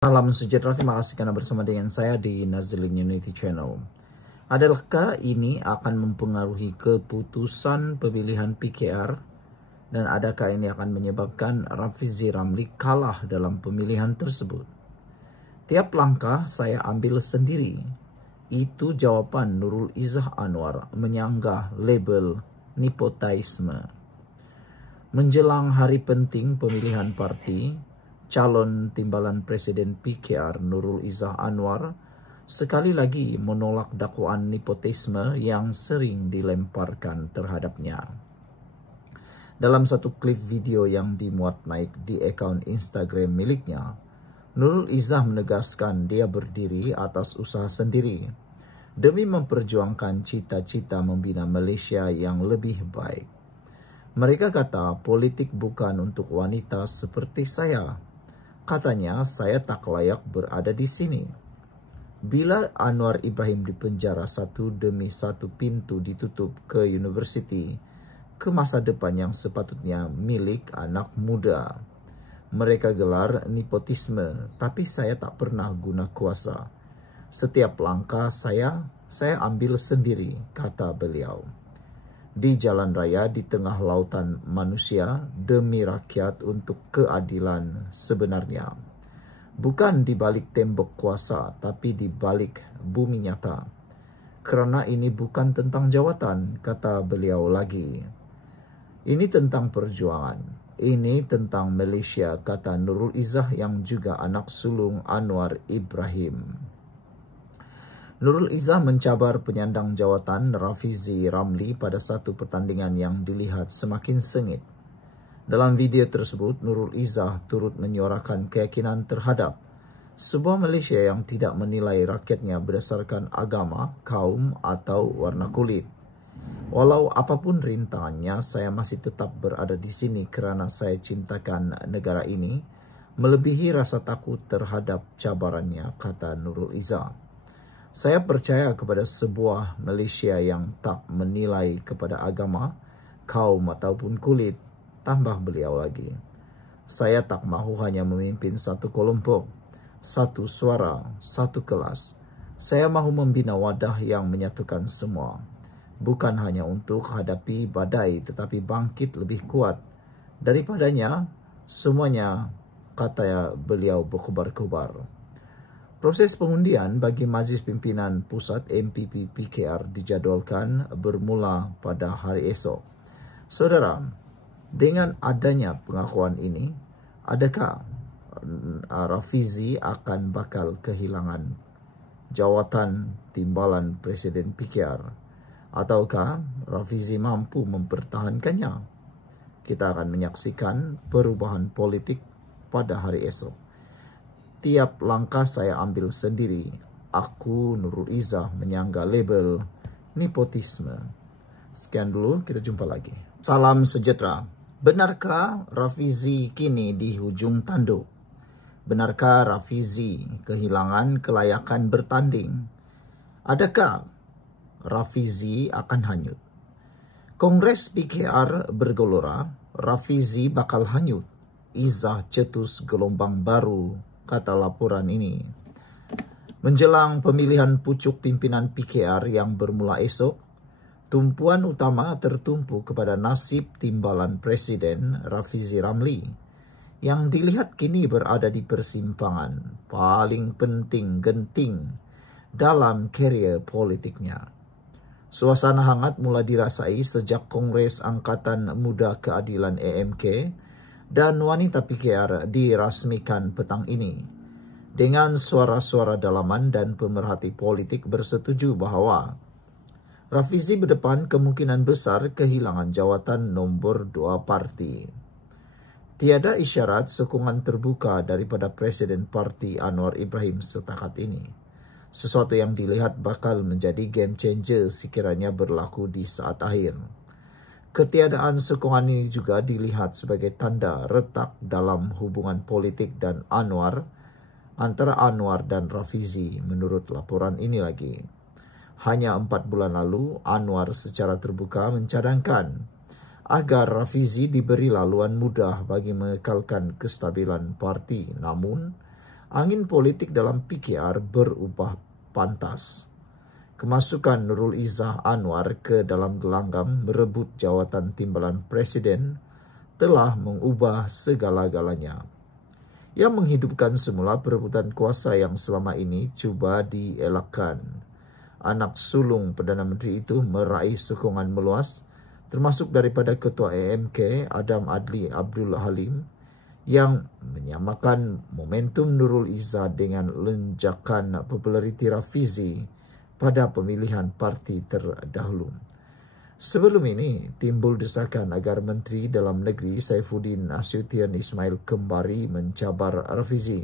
Salam sejahtera, terima kasih karena bersama dengan saya di Nazlin Unity Channel. Adakah ini akan mempengaruhi keputusan pemilihan PKR? Dan adakah ini akan menyebabkan Rafizi Ramli kalah dalam pemilihan tersebut? Tiap langkah saya ambil sendiri. Itu jawapan Nurul Izzah Anwar menyanggah label nepotisme. Menjelang hari penting pemilihan parti, calon timbalan Presiden PKR Nurul Izzah Anwar sekali lagi menolak dakwaan nepotisme yang sering dilemparkan terhadapnya. Dalam satu klip video yang dimuat naik di akaun Instagram miliknya, Nurul Izzah menegaskan dia berdiri atas usaha sendiri demi memperjuangkan cita-cita membina Malaysia yang lebih baik. Mereka kata politik bukan untuk wanita seperti saya. Katanya, saya tak layak berada di sini. Bila Anwar Ibrahim dipenjara satu demi satu pintu ditutup ke universiti, ke masa depan yang sepatutnya milik anak muda. Mereka gelar nepotisme, tapi saya tak pernah guna kuasa. Setiap langkah saya ambil sendiri, kata beliau. Di jalan raya di tengah lautan manusia demi rakyat untuk keadilan sebenarnya. Bukan di balik tembok kuasa, tapi di balik bumi nyata. Kerana ini bukan tentang jawatan, kata beliau lagi. Ini tentang perjuangan. Ini tentang Malaysia, kata Nurul Izzah yang juga anak sulung Anwar Ibrahim. Nurul Izzah mencabar penyandang jawatan Rafizi Ramli pada satu pertandingan yang dilihat semakin sengit. Dalam video tersebut, Nurul Izzah turut menyuarakan keyakinan terhadap sebuah Malaysia yang tidak menilai rakyatnya berdasarkan agama, kaum atau warna kulit. Walau apapun rintangannya, saya masih tetap berada di sini kerana saya cintakan negara ini, melebihi rasa takut terhadap cabarannya, kata Nurul Izzah. Saya percaya kepada sebuah Malaysia yang tak menilai kepada agama, kaum ataupun kulit, tambah beliau lagi. Saya tak mahu hanya memimpin satu kelompok, satu suara, satu kelas. Saya mahu membina wadah yang menyatukan semua. Bukan hanya untuk hadapi badai tetapi bangkit lebih kuat daripadanya semuanya, kata beliau berkobar-kobar. Proses pengundian bagi Majlis Pimpinan Pusat MPP PKR dijadualkan bermula pada hari esok. Saudara, dengan adanya pengakuan ini, adakah Rafizi akan bakal kehilangan jawatan timbalan Presiden PKR? Ataukah Rafizi mampu mempertahankannya? Kita akan menyaksikan perubahan politik pada hari esok. Tiap langkah saya ambil sendiri. Aku, Nurul Izzah, menyangga label nepotisme. Sekian dulu, kita jumpa lagi. Salam sejahtera. Benarkah Rafizi kini di hujung tanduk? Benarkah Rafizi kehilangan kelayakan bertanding? Adakah Rafizi akan hanyut? Kongres PKR bergelora, Rafizi bakal hanyut. Izzah cetus gelombang baru, kata laporan ini. Menjelang pemilihan pucuk pimpinan PKR yang bermula esok, tumpuan utama tertumpu kepada nasib timbalan Presiden Rafizi Ramli yang dilihat kini berada di persimpangan paling penting genting dalam karier politiknya. Suasana hangat mula dirasai sejak Kongres Angkatan Muda Keadilan AMK dan wanita PKR dirasmikan petang ini. Dengan suara-suara dalaman dan pemerhati politik bersetuju bahawa Rafizi berdepan kemungkinan besar kehilangan jawatan nombor 2 parti. Tiada isyarat sokongan terbuka daripada Presiden Parti Anwar Ibrahim setakat ini. Sesuatu yang dilihat bakal menjadi game changer sekiranya berlaku di saat akhir. Ketiadaan sokongan ini juga dilihat sebagai tanda retak dalam hubungan politik dan antara Anwar dan Rafizi menurut laporan ini lagi. Hanya 4 bulan lalu, Anwar secara terbuka mencadangkan agar Rafizi diberi laluan mudah bagi mengekalkan kestabilan parti. Namun, angin politik dalam PKR berubah pantas. Kemasukan Nurul Izzah Anwar ke dalam gelanggang merebut jawatan timbalan Presiden telah mengubah segala-galanya. Yang menghidupkan semula perebutan kuasa yang selama ini cuba dielakkan. Anak sulung Perdana Menteri itu meraih sokongan meluas, termasuk daripada Ketua AMK Adam Adli Abdul Halim, yang menyamakan momentum Nurul Izzah dengan lonjakan populariti Rafizi pada pemilihan parti terdahulu. Sebelum ini, timbul desakan agar Menteri Dalam Negeri Saifuddin Nasution Ismail kembali mencabar Rafizi.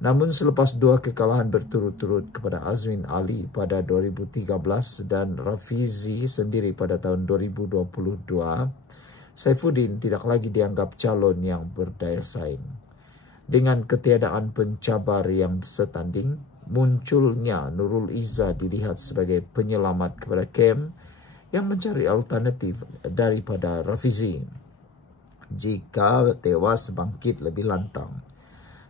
Namun selepas 2 kekalahan berturut-turut kepada Azmin Ali pada 2013 dan Rafizi sendiri pada tahun 2022, Saifuddin tidak lagi dianggap calon yang berdaya saing. Dengan ketiadaan pencabar yang setanding, munculnya Nurul Izzah dilihat sebagai penyelamat kepada KEM yang mencari alternatif daripada Rafizi jika tewas bangkit lebih lantang.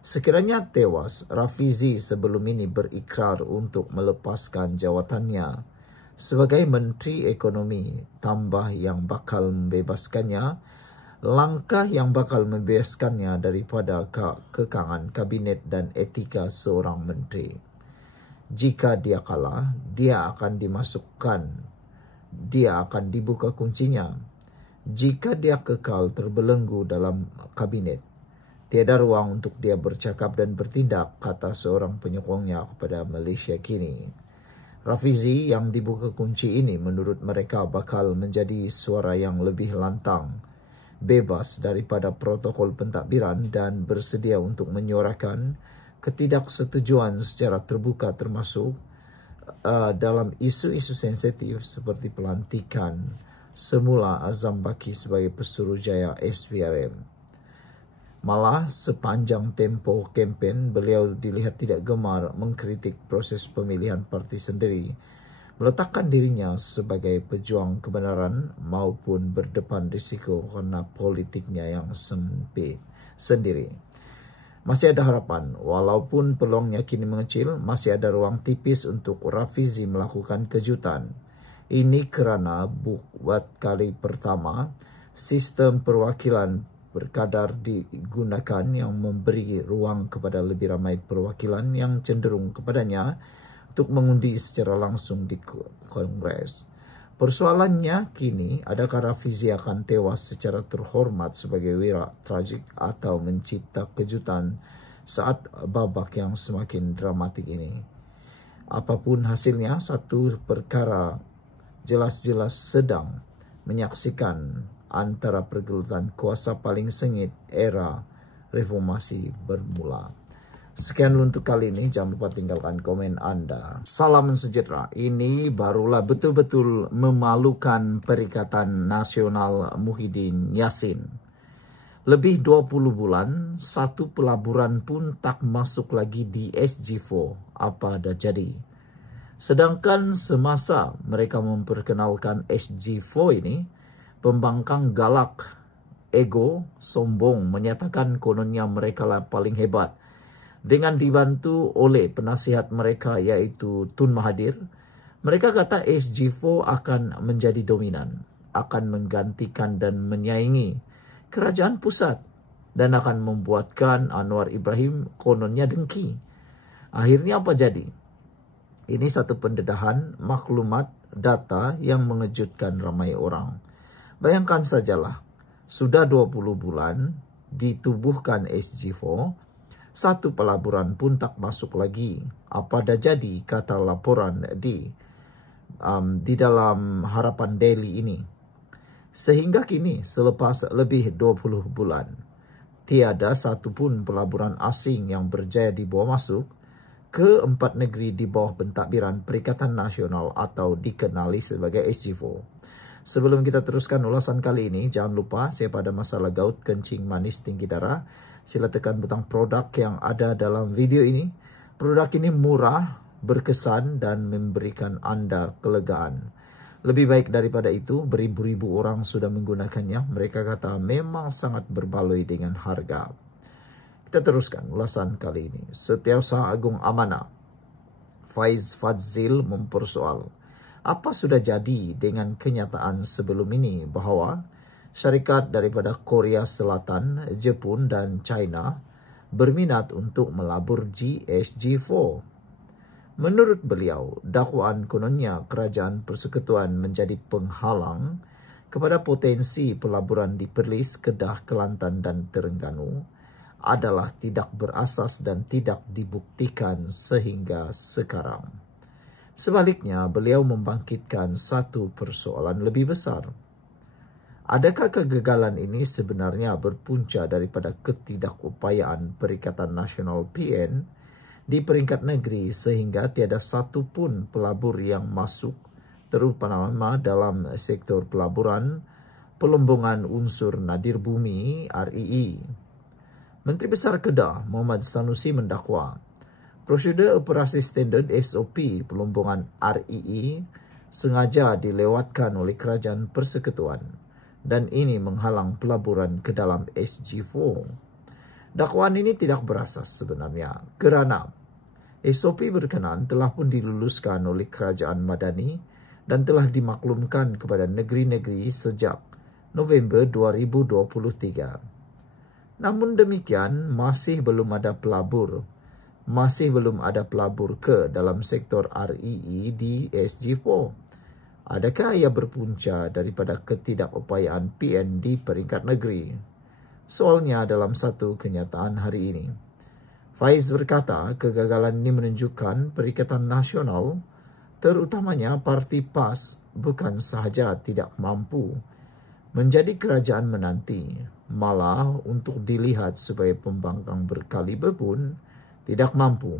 Sekiranya tewas, Rafizi sebelum ini berikrar untuk melepaskan jawatannya sebagai Menteri Ekonomi, tambah yang bakal membebaskannya, langkah yang bakal membebaskannya daripada kekangan kabinet dan etika seorang menteri. Jika dia kalah, dia akan dibuka kuncinya. Jika dia kekal terbelenggu dalam kabinet, tiada ruang untuk dia bercakap dan bertindak, kata seorang penyokongnya kepada Malaysia Kini. Rafizi yang dibuka kunci ini menurut mereka bakal menjadi suara yang lebih lantang, bebas daripada protokol pentadbiran dan bersedia untuk menyuarakan ketidaksetujuan secara terbuka termasuk dalam isu-isu sensitif seperti pelantikan semula Azam Baki sebagai Pesuruhjaya SPRM. Malah sepanjang tempoh kempen beliau dilihat tidak gemar mengkritik proses pemilihan parti sendiri, meletakkan dirinya sebagai pejuang kebenaran maupun berdepan risiko karena politiknya yang sempit sendiri. Masih ada harapan, walaupun peluangnya kini mengecil, masih ada ruang tipis untuk Rafizi melakukan kejutan. Ini kerana buat kali pertama, sistem perwakilan berkadar digunakan yang memberi ruang kepada lebih ramai perwakilan yang cenderung kepadanya untuk mengundi secara langsung di Kongres. Persoalannya kini, adakah Rafizi akan tewas secara terhormat sebagai wira tragik atau mencipta kejutan saat babak yang semakin dramatik ini? Apapun hasilnya, satu perkara jelas-jelas sedang menyaksikan antara pergelutan kuasa paling sengit era reformasi bermula. Sekian untuk kali ini, jangan lupa tinggalkan komen Anda. Salam sejahtera. Ini barulah betul-betul memalukan Perikatan Nasional Muhyiddin Yassin. Lebih 20 bulan, satu pelaburan pun tak masuk lagi di SG4. Apa dah jadi? Sedangkan semasa mereka memperkenalkan SG4 ini, pembangkang galak, ego, sombong menyatakan kononnya mereka lah paling hebat. Dengan dibantu oleh penasihat mereka iaitu Tun Mahathir, mereka kata SG4 akan menjadi dominan, akan menggantikan dan menyaingi kerajaan pusat dan akan membuatkan Anwar Ibrahim kononnya dengki. Akhirnya apa jadi? Ini satu pendedahan maklumat data yang mengejutkan ramai orang. Bayangkan sajalah, sudah 20 bulan ditubuhkan SG4, satu pelaburan pun tak masuk lagi. Apa dah jadi, kata laporan di dalam Harapan Daily ini. Sehingga kini, selepas lebih 20 bulan, tiada satu pun pelaburan asing yang berjaya dibawa masuk ke 4 negeri di bawah pentadbiran Perikatan Nasional atau dikenali sebagai SG4. Sebelum kita teruskan ulasan kali ini, jangan lupa siapa ada masalah gout, kencing manis, tinggi darah, sila tekan butang produk yang ada dalam video ini. Produk ini murah, berkesan dan memberikan Anda kelegaan. Lebih baik daripada itu, beribu-ribu orang sudah menggunakannya. Mereka kata memang sangat berbaloi dengan harga. Kita Kita teruskan ulasan kali ini. Setiausaha Agung Amanah Faiz Fadzil mempersoal, apa sudah jadi dengan kenyataan sebelum ini bahawa syarikat daripada Korea Selatan, Jepun dan China berminat untuk melabur GSG4. Menurut beliau, dakwaan kononnya kerajaan persekutuan menjadi penghalang kepada potensi pelaburan di Perlis, Kedah, Kelantan dan Terengganu adalah tidak berasas dan tidak dibuktikan sehingga sekarang. Sebaliknya, beliau membangkitkan satu persoalan lebih besar. Adakah kegagalan ini sebenarnya berpunca daripada ketidakupayaan Perikatan Nasional PN di peringkat negeri sehingga tiada satu pun pelabur yang masuk terutama dalam sektor pelaburan, pelumbungan unsur nadir bumi RII. Menteri Besar Kedah Muhammad Sanusi mendakwa prosedur operasi standard SOP pelumbungan RII sengaja dilewatkan oleh kerajaan persekutuan dan ini menghalang pelaburan ke dalam SG4. Dakwaan ini tidak berasas sebenarnya kerana SOP berkenaan telah pun diluluskan oleh kerajaan Madani dan telah dimaklumkan kepada negeri-negeri sejak November 2023. Namun demikian, masih belum ada pelabur ke dalam sektor RII di SG4. Adakah ia berpunca daripada ketidakupayaan PN di peringkat negeri? Soalnya dalam satu kenyataan hari ini. Faiz berkata, kegagalan ini menunjukkan Perikatan Nasional, terutamanya Parti PAS, bukan sahaja tidak mampu menjadi kerajaan menanti, malah untuk dilihat sebagai pembangkang berkaliber pun tidak mampu.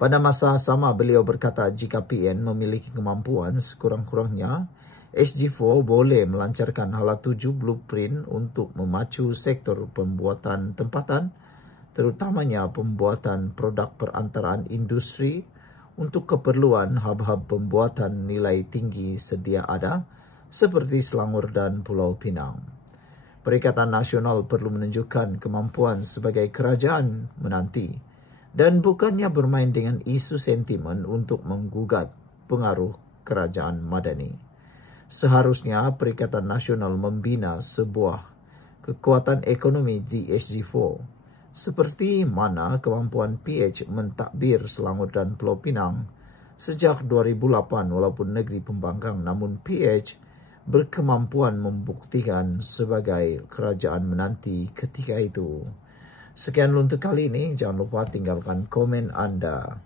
Pada masa sama beliau berkata jika PN memiliki kemampuan sekurang-kurangnya, SG4 boleh melancarkan hala 7 blueprint untuk memacu sektor pembuatan tempatan, terutamanya pembuatan produk perantaraan industri untuk keperluan hub-hub pembuatan nilai tinggi sedia ada, seperti Selangor dan Pulau Pinang. Perikatan Nasional perlu menunjukkan kemampuan sebagai kerajaan menanti dan bukannya bermain dengan isu sentimen untuk menggugat pengaruh kerajaan Madani. Seharusnya Perikatan Nasional membina sebuah kekuatan ekonomi di SG4 seperti mana kemampuan PH mentadbir Selangor dan Pulau Pinang sejak 2008 walaupun negeri pembangkang namun PH berkemampuan membuktikan sebagai kerajaan menanti ketika itu. Sekian untuk kali ini. Jangan lupa tinggalkan komen anda.